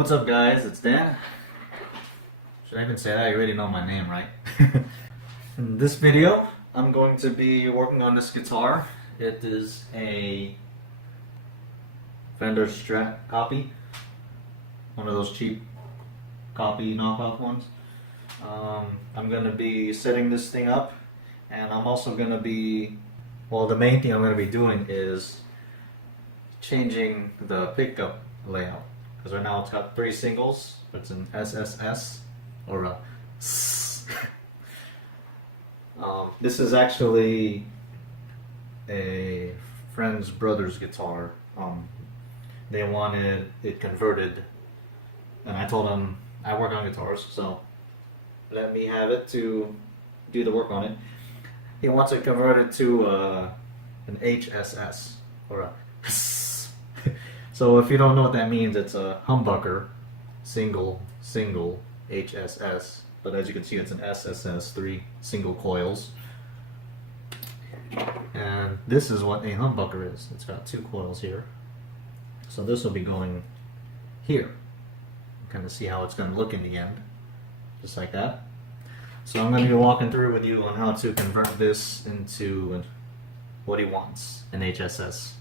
What's up, guys? It's Dan. Should I even say that? You already know my name, right? In this video, I'm going to be working on this guitar. It is a Fender Strat copy. One of those cheap copy knockoff ones. I'm going to be setting this thing up, and I'm also going to be, well, the main thing I'm going to be doing is changing the pickup layout. Because right now it's got 3 singles. It's an SSS or a S. This is actually a friend's brother's guitar. They wanted it converted, and I told them I work on guitars, so let me have it to do the work on it. He wants it converted to an HSS or a S. So if you don't know what that means, it's a humbucker, single, HSS. But as you can see, it's an SSS, 3 single coils. And this is what a humbucker is. It's got 2 coils here. So this will be going here. Kind of see how it's going to look in the end. Just like that. So I'm going to be walking through with you on how to convert this into what he wants, an HSS.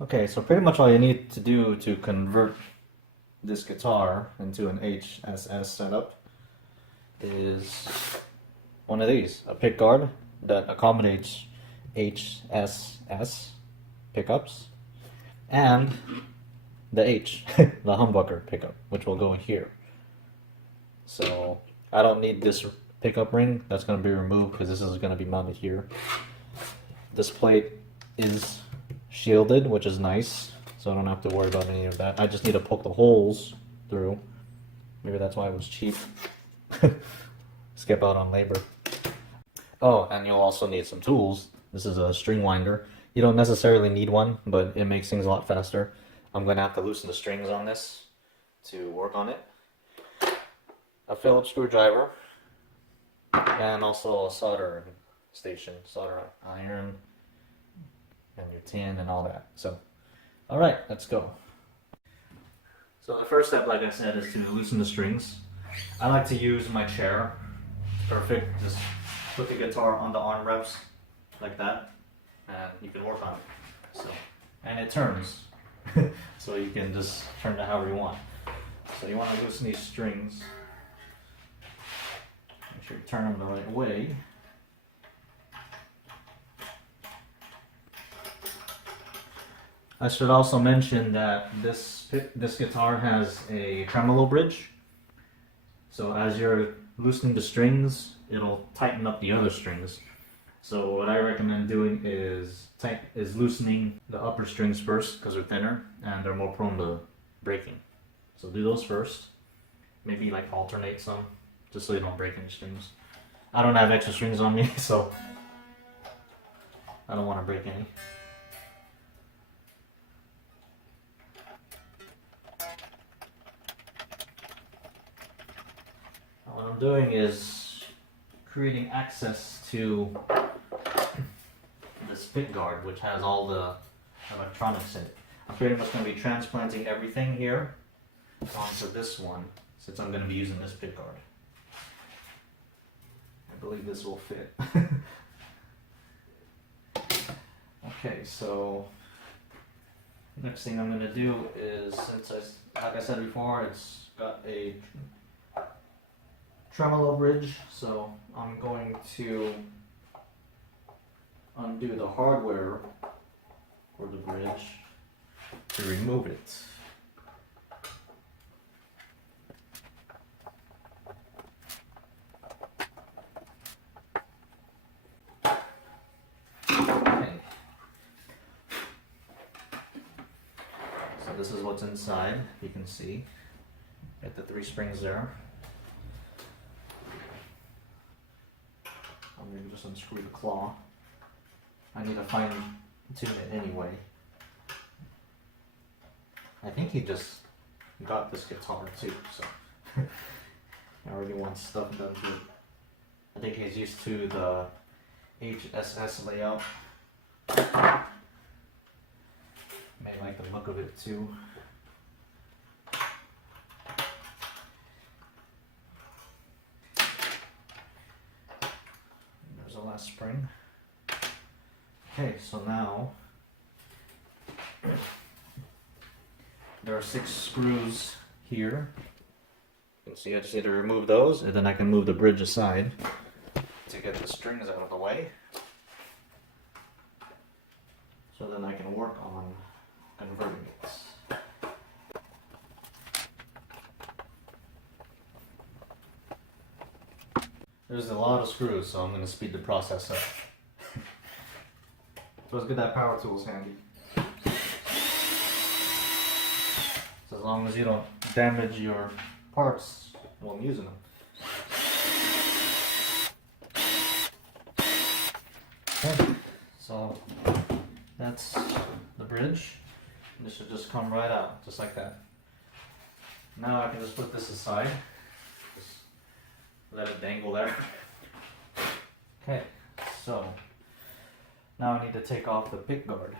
Okay, so pretty much all you need to do to convert this guitar into an HSS setup is one of these, a pick guard that accommodates HSS pickups, and the H, the humbucker pickup, which will go here. So I don't need this pickup ring, that's going to be removed because this is going to be mounted here. This plate is shielded, which is nice, so I don't have to worry about any of that. I just need to poke the holes through. Maybe that's why it was cheap. Skip out on labor. Oh, and you'll also need some tools. This is a string winder. You don't necessarily need one, but it makes things a lot faster. I'm going to have to loosen the strings on this to work on it. A Phillips screwdriver, and also a solder station, solder iron, and your tin and all that. So, alright, let's go. So the first step, like I said, is to loosen the strings. I like to use my chair. Perfect. Just put the guitar on the arm reps like that, and you can work on it. So, and it turns. So you can just turn it however you want. So you want to loosen these strings. Make sure you turn them the right way. I should also mention that this guitar has a Tremolo Bridge. So as you're loosening the strings, it'll tighten up the other strings. So what I recommend doing is loosening the upper strings first because they're thinner and they're more prone to breaking. So do those first. Maybe like alternate some, just so you don't break any strings. I don't have extra strings on me, so I don't want to break any. What I'm doing is creating access to this pick guard, which has all the electronics in it. I'm pretty much going to be transplanting everything here onto this one, since I'm going to be using this pick guard. I believe this will fit. Okay, so next thing I'm going to do is, since like I said before, it's got a Tremolo Bridge, so I'm going to undo the hardware for the bridge to remove it. Okay. So this is what's inside, you can see. Got the 3 springs there. I'll maybe just unscrew the claw. I need to fine tune it anyway. I think he just got this guitar too, so I already want stuff done to it. I think he's used to the HSS layout. May like the look of it too. last spring. Okay, so now there are 6 screws here. You can see I just need to remove those, and then I can move the bridge aside to get the strings out of the way. So then I can work on converting it. There's a lot of screws, so I'm going to speed the process up. So let's get that power tools handy. So as long as you don't damage your parts while I'm using them. Okay, so that's the bridge. This should just come right out, just like that. Now I can just put this aside. Just let it dangle there. Okay, so now I need to take off the pick guard.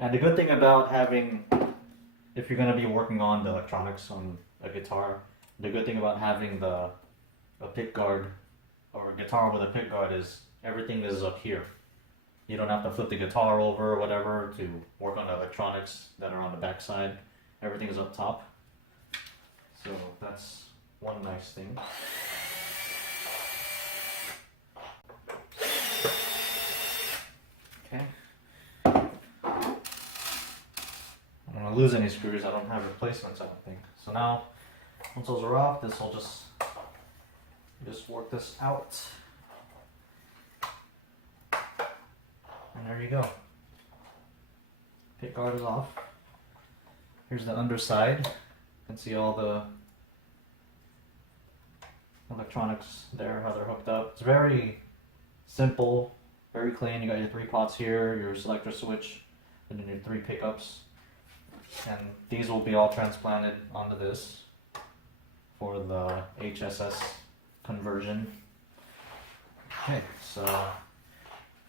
And the good thing about having, if you're going to be working on the electronics on a guitar, the good thing about having a pick guard or a guitar with a pick guard is everything is up here. You don't have to flip the guitar over or whatever to work on the electronics that are on the back side. Everything is up top. So that's one nice thing. Okay. I don't want to lose any screws. I don't have replacements, I don't think. So now, once those are off, this will just work this out. And there you go. Pick guard is off. Here's the underside. You can see all the electronics there, how they're hooked up. It's very simple, very clean. You got your 3 pots here, your selector switch, and then your 3 pickups. And these will be all transplanted onto this for the HSS conversion. Okay, so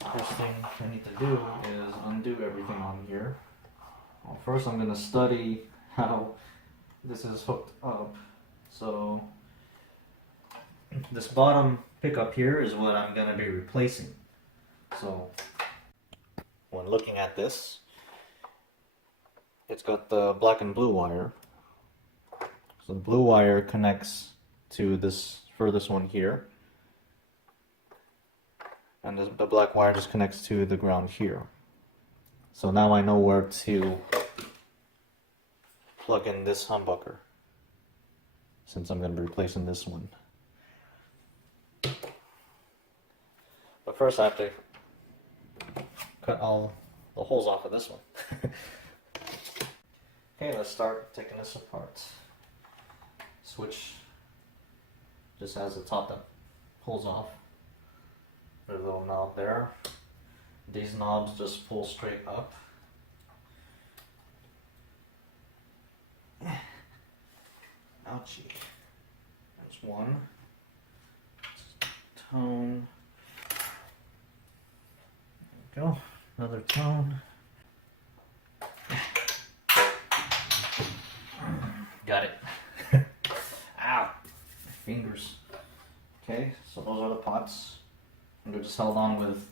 first thing I need to do is undo everything on here. Well, first I'm going to study how this is hooked up. So this bottom pickup here is what I'm going to be replacing. So when looking at this, it's got the black and blue wire. So the blue wire connects to this furthest one here. And the black wire just connects to the ground here. So now I know where to plug in this humbucker, since I'm going to be replacing this one. But first I have to cut all the holes off of this one. Okay, let's start taking this apart. Switch just has the top that pulls off. There's a little knob there. These knobs just pull straight up. Ouchie. There's one. Tone. There we go. Another tone. Got it. Ow. My fingers. Okay, so those are the pots. And they're just held on with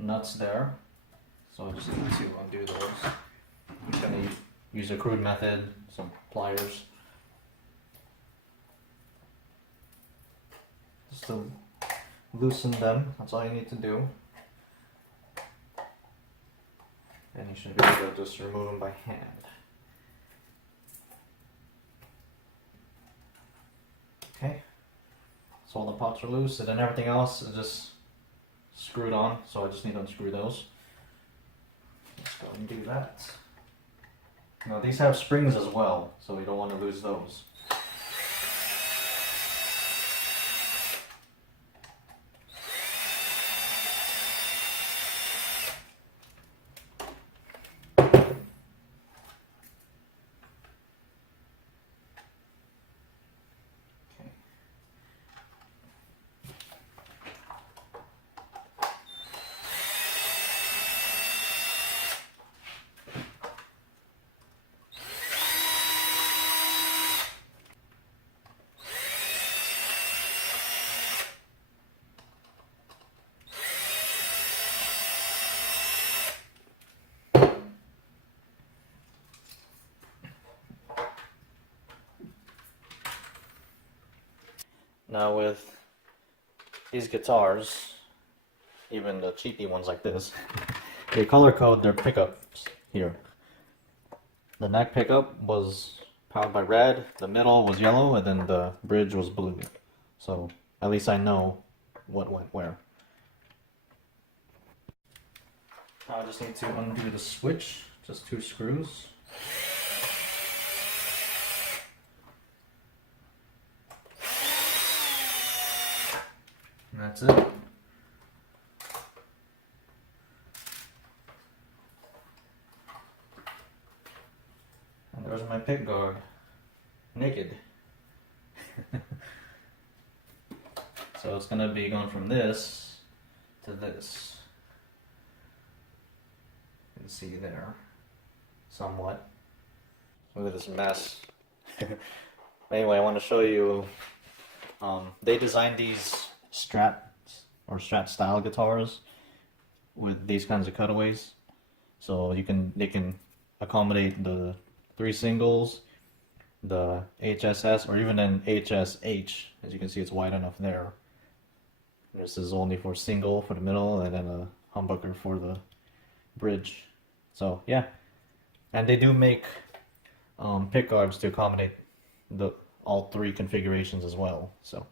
nuts there. So I just need to undo those. I'm just going to use a crude method, some pliers. Just to loosen them, that's all you need to do. And you should be able to just remove them by hand. Okay, so all the pots are loose, and then everything else is just screwed on, so I just need to unscrew those. Let's go and do that. Now these have springs as well, so we don't want to lose those. Now with these guitars, even the cheapy ones like this, they color code their pickups here. The neck pickup was powered by red, the middle was yellow, and then the bridge was blue. So at least I know what went where. Now I just need to undo the switch, just 2 screws. And that's it. And there's my pick guard, naked. So it's gonna be going from this to this. You can see there, somewhat. Look at this mess. Anyway, I want to show you, they designed these Strat or Strat style guitars with these kinds of cutaways. So they can accommodate the 3 singles, the HSS, or even an HSH. As you can see, it's wide enough there. This is only for single for the middle, and then a humbucker for the bridge. So yeah, and they do make pick guards to accommodate all 3 configurations as well. So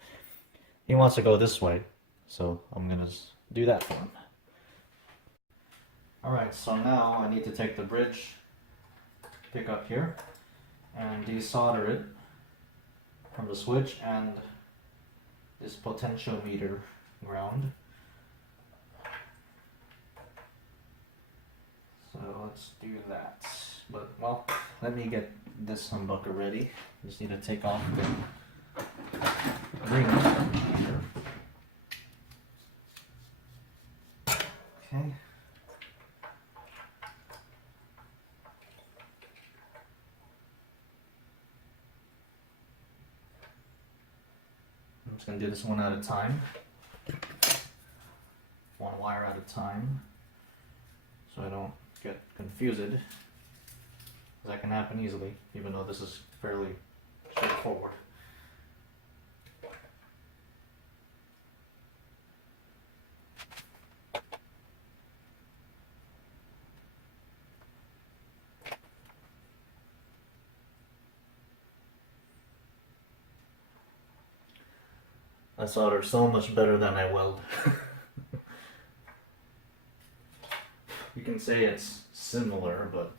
he wants to go this way, so I'm gonna do that for him. Alright, so now I need to take the bridge pickup here and desolder it from the switch and this potentiometer ground. So let's do that. But, well, let me get this humbucker ready. Just need to take off the ring here. Okay. I'm just going to do this one at a time. One wire at a time. So I don't get confused. That can happen easily, even though this is fairly straightforward. I solder so much better than I weld. You can say it's similar, but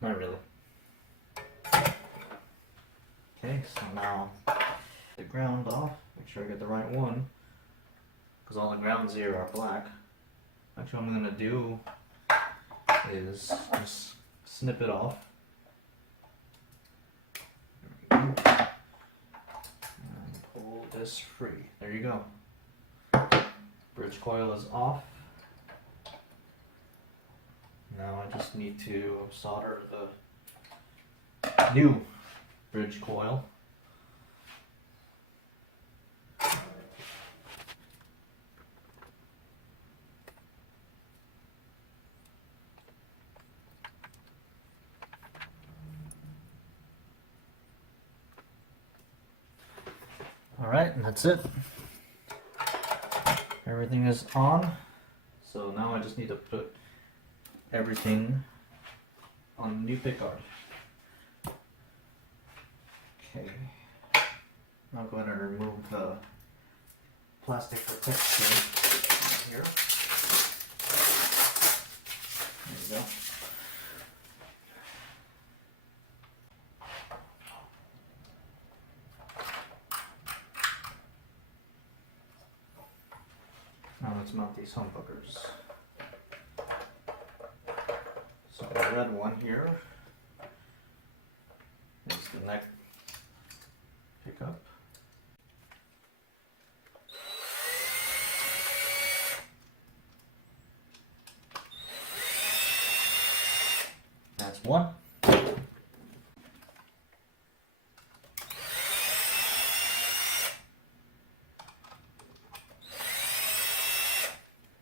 not really. Okay, so now the ground off. Make sure I get the right one, because all the grounds here are black. Actually, what I'm going to do is just snip it off. There we go. And pull this free. There you go. Bridge coil is off. Now I just need to solder the new bridge coil. Alright, and that's it. Everything is on. So now I just need to put everything on the new pickguard. Okay. I'll go ahead and remove the plastic protection here. There you go. Now let's mount these humbuckers. So the red one here is the neck pickup. That's one.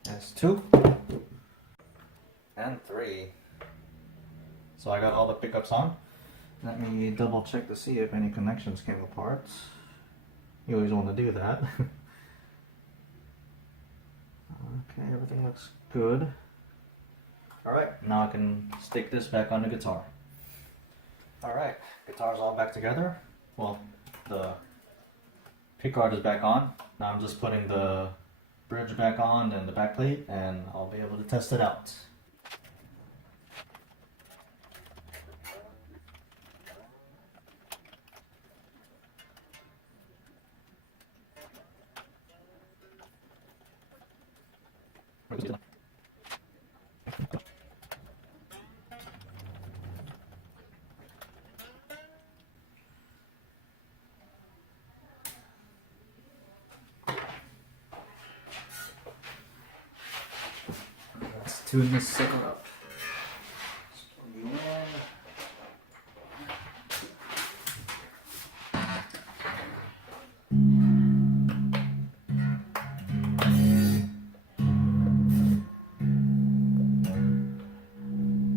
That's two. And three. So I got all the pickups on. Let me double check to see if any connections came apart. You always want to do that. Okay, everything looks good. Alright, now I can stick this back on the guitar. Alright, guitar's all back together. Well, the pickguard is back on. Now I'm just putting the bridge back on and the back plate, and I'll be able to test it out. Let's tune this sucker up.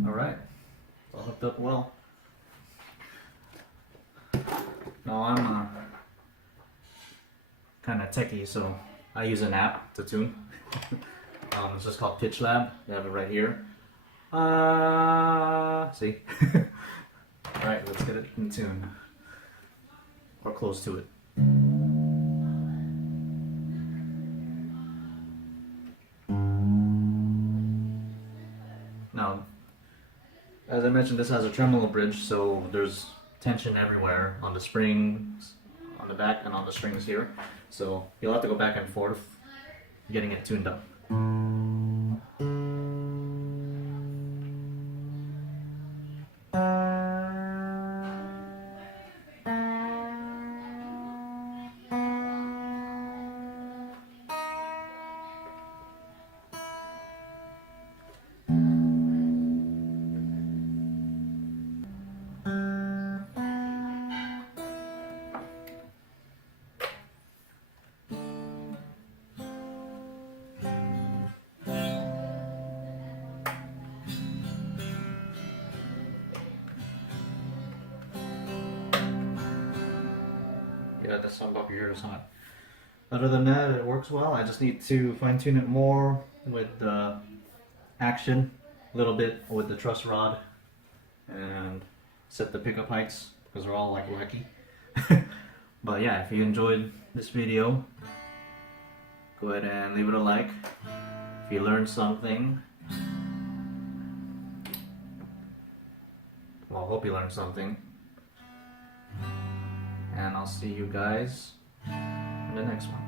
Alright, it's all hooked up well. Now I'm kind of techie, so I use an app to tune. It's just called Pitch Lab. They have it right here. See? Alright, let's get it in tune. Or close to it. Now, as I mentioned, this has a tremolo bridge, so there's tension everywhere on the springs, on the back, and on the strings here. So you'll have to go back and forth getting it tuned up. Yeah, the humbucker here is hot. Other than that, it works well. I just need to fine tune it more with the action, a little bit with the truss rod, and set the pickup heights because they're all like wacky. But yeah, if you enjoyed this video, go ahead and leave it a like. If you learned something, well, I hope you learned something. And I'll see you guys in the next one.